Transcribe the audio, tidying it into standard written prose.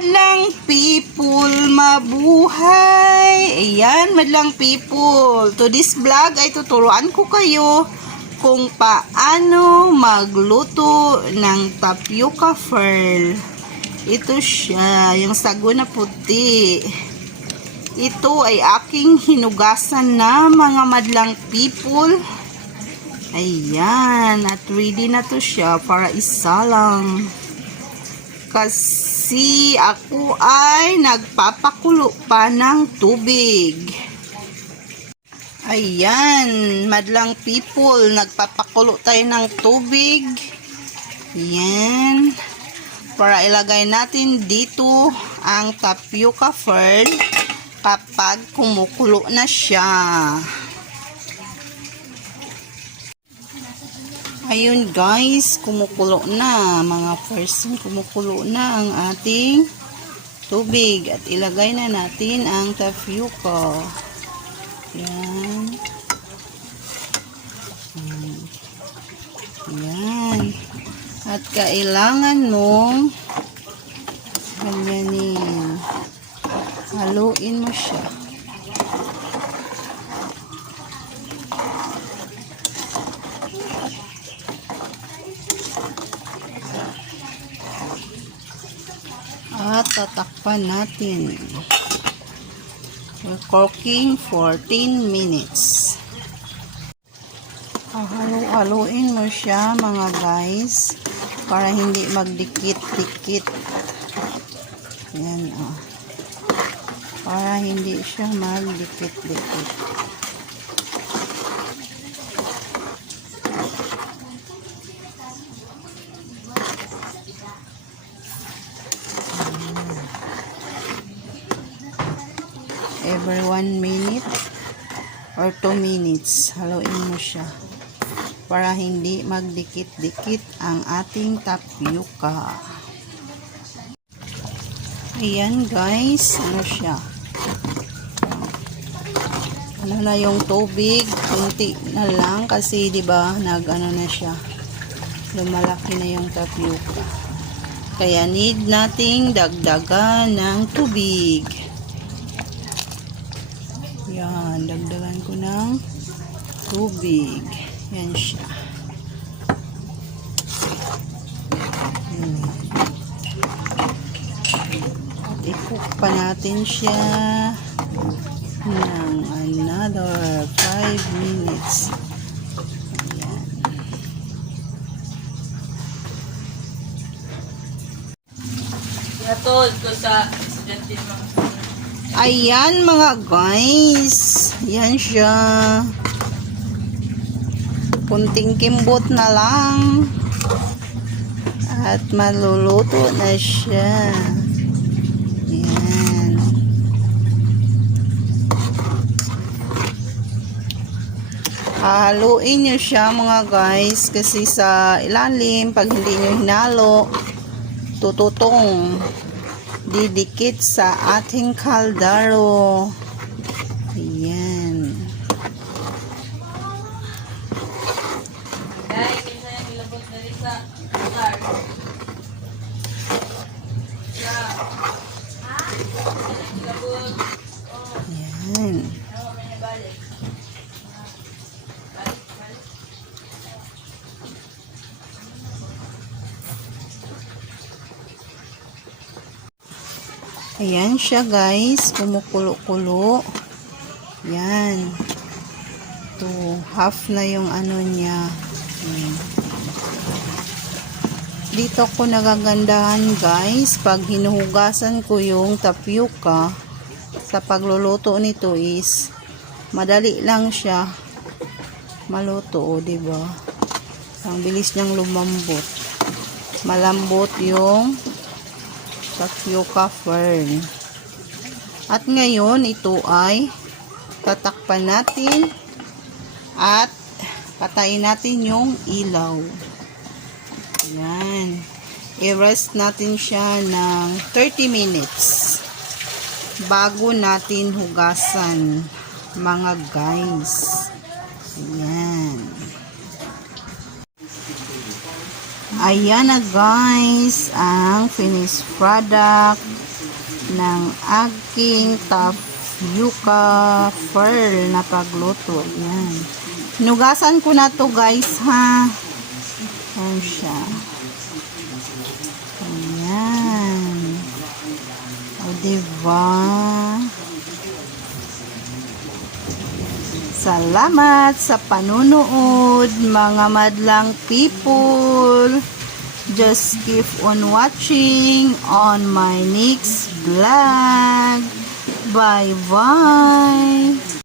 Madlang people, mabuhay! Ayan, madlang people. To this vlog ay tuturuan ko kayo kung paano magluto ng tapioca pearl. Ito siya, yung sago na puti. Ito ay aking hinugasan na mga madlang people. Ayan, at ready na to siya para isalang. Kasi ako ay nagpapakulo pa ng tubig. Ayan, madlang people, nagpapakulo tayo ng tubig. Ayan, para ilagay natin dito ang tapioca pearl kapag kumukulo na siya. Ayun guys, kumukulo na mga person, kumukulo na ang ating tubig at ilagay na natin ang tapioca. Yan. Yan. At kailangan mong ganyanin. Haluin mo siya. At tatakpan natin. We're cooking for 10 minutes. Haluin mo siya mga guys para hindi magdikit-dikit. Yan oh. Para hindi siya magdikit-dikit. Every 1 minute or 2 minutes, haluin mo siya para hindi magdikit-dikit ang ating tapioca. Ayan guys, ano siya? Ano na yung tubig, kunti na lang kasi 'di ba, nag-ano na siya. Lumalaki na yung tapioca. Kaya need nating dagdagan ng tubig. Yan, dagdagan ko ng tubig. Yan siya. At i-cook pa natin siya ng another 5 minutes. Ayan. Natod ko sa estudyante mo. Ayan mga guys, yan siya, kunting kimbot na lang at maluluto na siya. Yan. Haluin nyo siya mga guys kasi sa ilalim pag hindi nyo hinalo tututong didikit sa ating kaldero. Ayan. Guys, isa yung ilabot na rin sa lugar. Ayan. Ayan siya guys, kumukulo-kulo. Yan. Ito, half na yung ano niya. Dito ko nagagandahan guys, pag hinuhugasan ko yung tapioca, sa pagluluto nito is, madali lang siya maluto, o diba? Ang bilis niyang lumambot. Malambot yung tapioca pearl. At ngayon ito ay tatakpan natin at patayin natin yung ilaw. Yan. I-rest natin siya ng 30 minutes bago natin hugasan mga guys. Yan. Ayan na guys, ang finished product. ng aking tapioca pearl na pagluto. Yan. Hinugasan ko na to guys ha. Ayan siya. Ayan. O diba? Salamat sa panunood mga madlang people. Just keep on watching on my next vlog. Bye-bye.